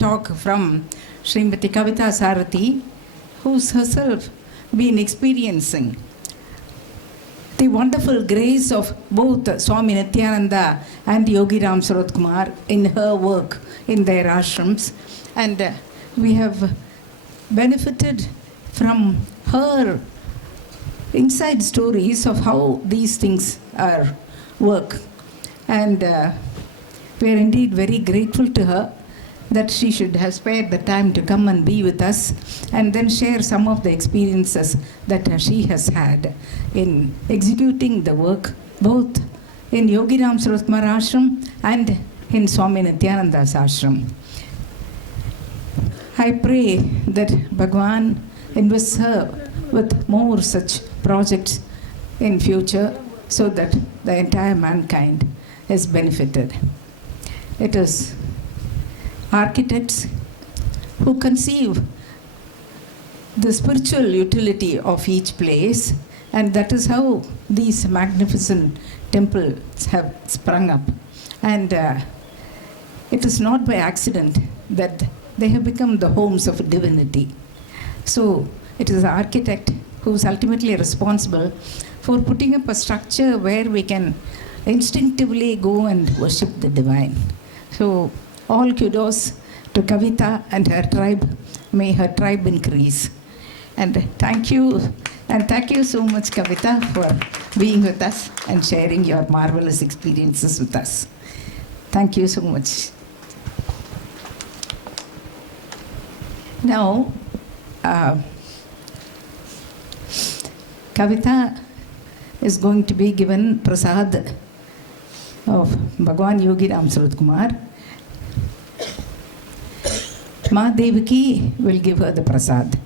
talk from Srimati Kavita Sarathi, who's herself been experiencing the wonderful grace of both Swami Nityananda and Yogiram Suratkumar in her work in their ashrams. And we have benefited from her inside stories of how these things are work. And we are indeed very grateful to her that she should have spared the time to come and be with us and then share some of the experiences that she has had in executing the work both in Yogiram Suratkumar Ashram and in Swami Nityananda's ashram. I pray that Bhagwan invests her with more such projects in future so that the entire mankind is benefited. It is architects who conceive the spiritual utility of each place, and that is how these magnificent temples have sprung up. And it is not by accident that they have become the homes of divinity. So it is the architect who is ultimately responsible for putting up a structure where we can instinctively go and worship the divine. So all kudos to Kavita and her tribe. May her tribe increase. And thank you so much, Kavita, for being with us and sharing your marvelous experiences with us. Thank you so much. Now, Kavita is going to be given prasad of Bhagwan Yogiram Suratkumar. Ma Devaki will give her the prasad.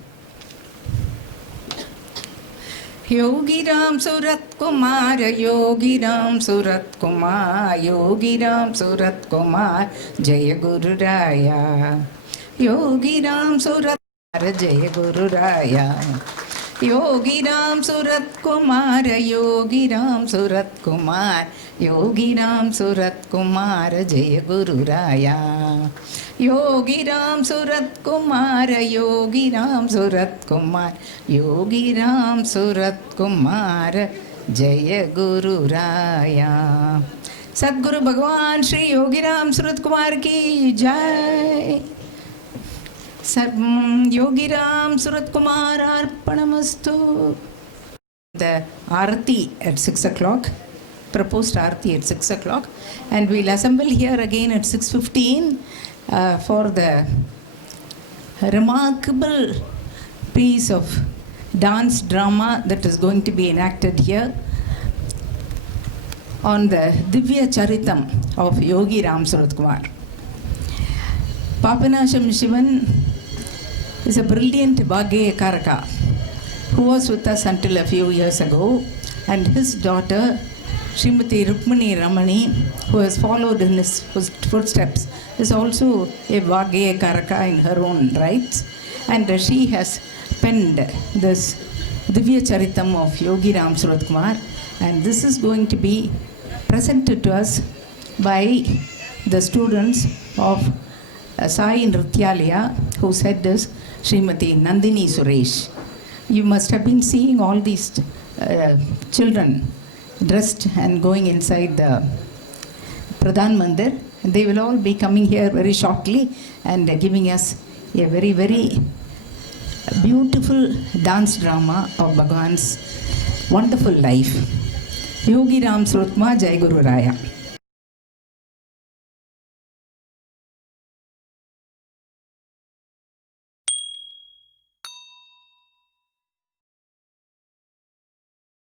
Yogiram Suratkumar, Yogiram Suratkumar, Yogiram Suratkumar, Jaya Guru Raya. Yogiram Suratkumar, Jaya Guru Raya. Yogiram Suratkumar, Yogiram Suratkumar, Yogiram Suratkumar, Jaya Guru Raya. Yogiram Suratkumar, Yogiram Suratkumar, Yogiram Suratkumar, Jaya Guru Raya. Sadguru Bhagwan Shri Yogiram Suratkumar ki Jai. Sarvam Yogiram Suratkumar Arpanamastu. The Arati at 6 o'clock, proposed Arati at 6 o'clock, and we'll assemble here again at 6:15 for the remarkable piece of dance drama that is going to be enacted here on the Divya Charitam of Yogiram Suratkumar. Papanasham Shivan is a brilliant Vaggeyakaraka who was with us until a few years ago, and his daughter Srimati Rukmini Ramani, who has followed in his footsteps, is also a Vaggeyakaraka in her own right, and she has penned this Divya Charitam of Yogiram Suratkumar, and this is going to be presented to us by the students of Sai Nrityalaya, whose head is Srimati Nandini Suresh. You must have been seeing all these children dressed and going inside the Pradhan Mandir. They will all be coming here very shortly and giving us a very, very beautiful dance drama of Bhagwan's wonderful life. Yogiram Suratkumar, Jai Guru Raya.